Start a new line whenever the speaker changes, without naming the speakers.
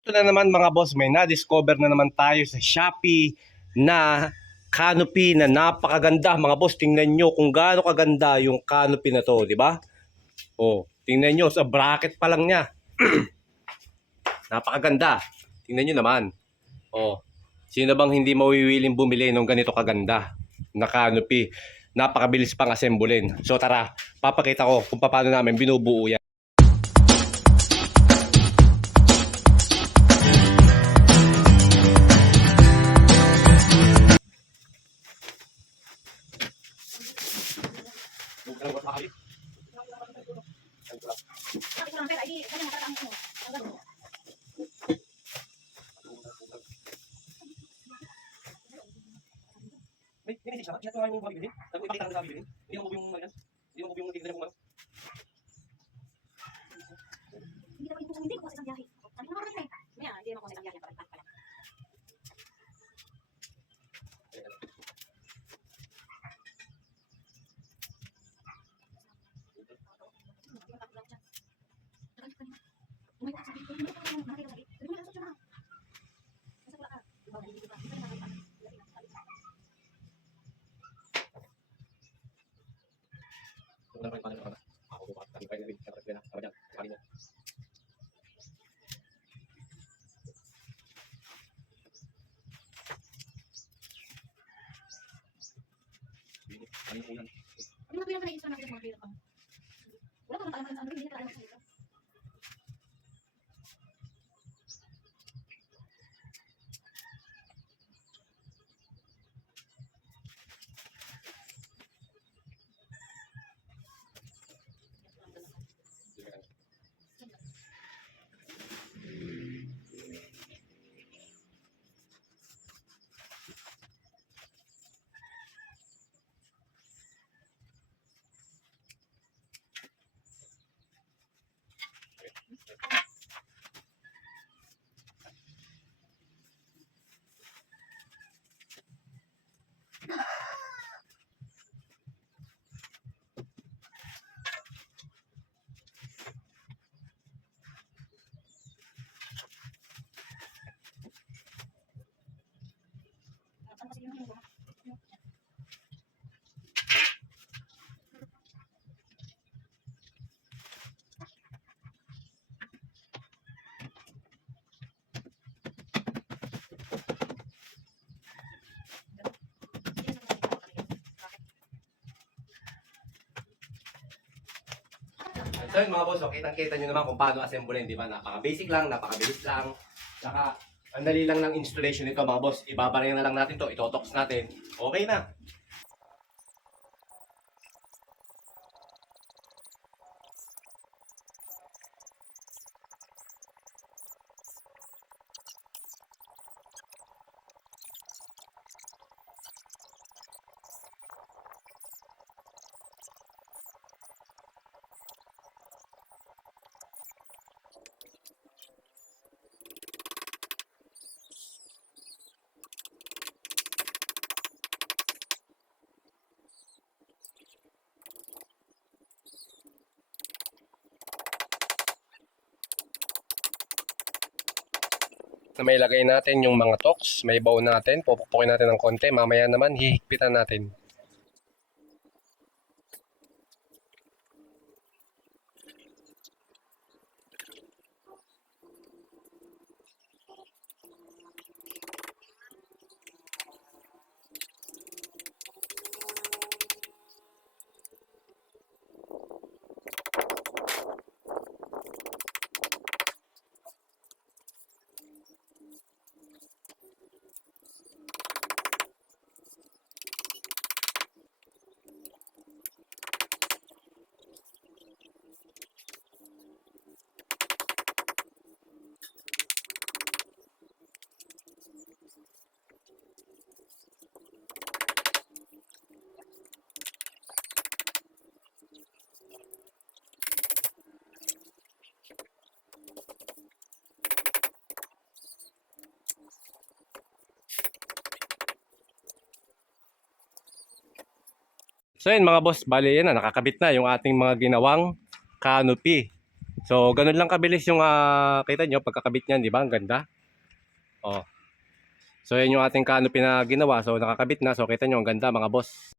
Ito na naman mga boss, may na-discover na naman tayo sa Shopee na canopy na napakaganda. Mga boss, tingnan nyo kung gaano kaganda yung canopy na to, di ba? Oh, tingnan nyo, sa bracket pa lang niya. napakaganda. Tingnan nyo naman. Oh, sino bang hindi mawiwiling bumili ng ganito kaganda na canopy? Napakabilis pang assemblein. So tara, papakita ko kung paano namin binubuo yan. May may message ka? Chat mo nga yung mga bibilin. Tapos ipakita ka na sa bibilin. Hindi mo yung mga yan. Hindi mo yung tingnan mo ano.
Hindi naman yung hindi ko kasi isang biyahe. Sabi ko naman eh. Maya, hindi naman ko sa isang biyahe. Pala, pala.
Yung paano na. Ako bukas. Kami pa yung kapatid ko na. Kapatid yan. Sakali mo. Ano yung ulan?
Ano nga pinaka-naisip na mga hirap ang- Wala ka naman sa ano, hindi ka alam sa hirap.
So yun mga boss, oh, kitang-kita nyo naman kung paano assemblein, di ba? Napaka-basic lang, napaka-bilis lang. Tsaka, ang dali lang ng installation nito mga boss. Ibabaril na lang natin to, itotox natin. Okay na. Na may lagay natin yung mga tox, may bow natin, pupukpukin natin ng konti, mamaya naman hihigpitan natin. So yun mga boss, bali yan na, nakakabit na yung ating mga ginawang canopy. So, ganun lang kabilis yung ah, kita nyo, pagkakabit niyan, di ba? Ang ganda. Oh. So, yan yung ating canopy na ginawa. So, nakakabit na. So, kita nyo, ang ganda mga boss.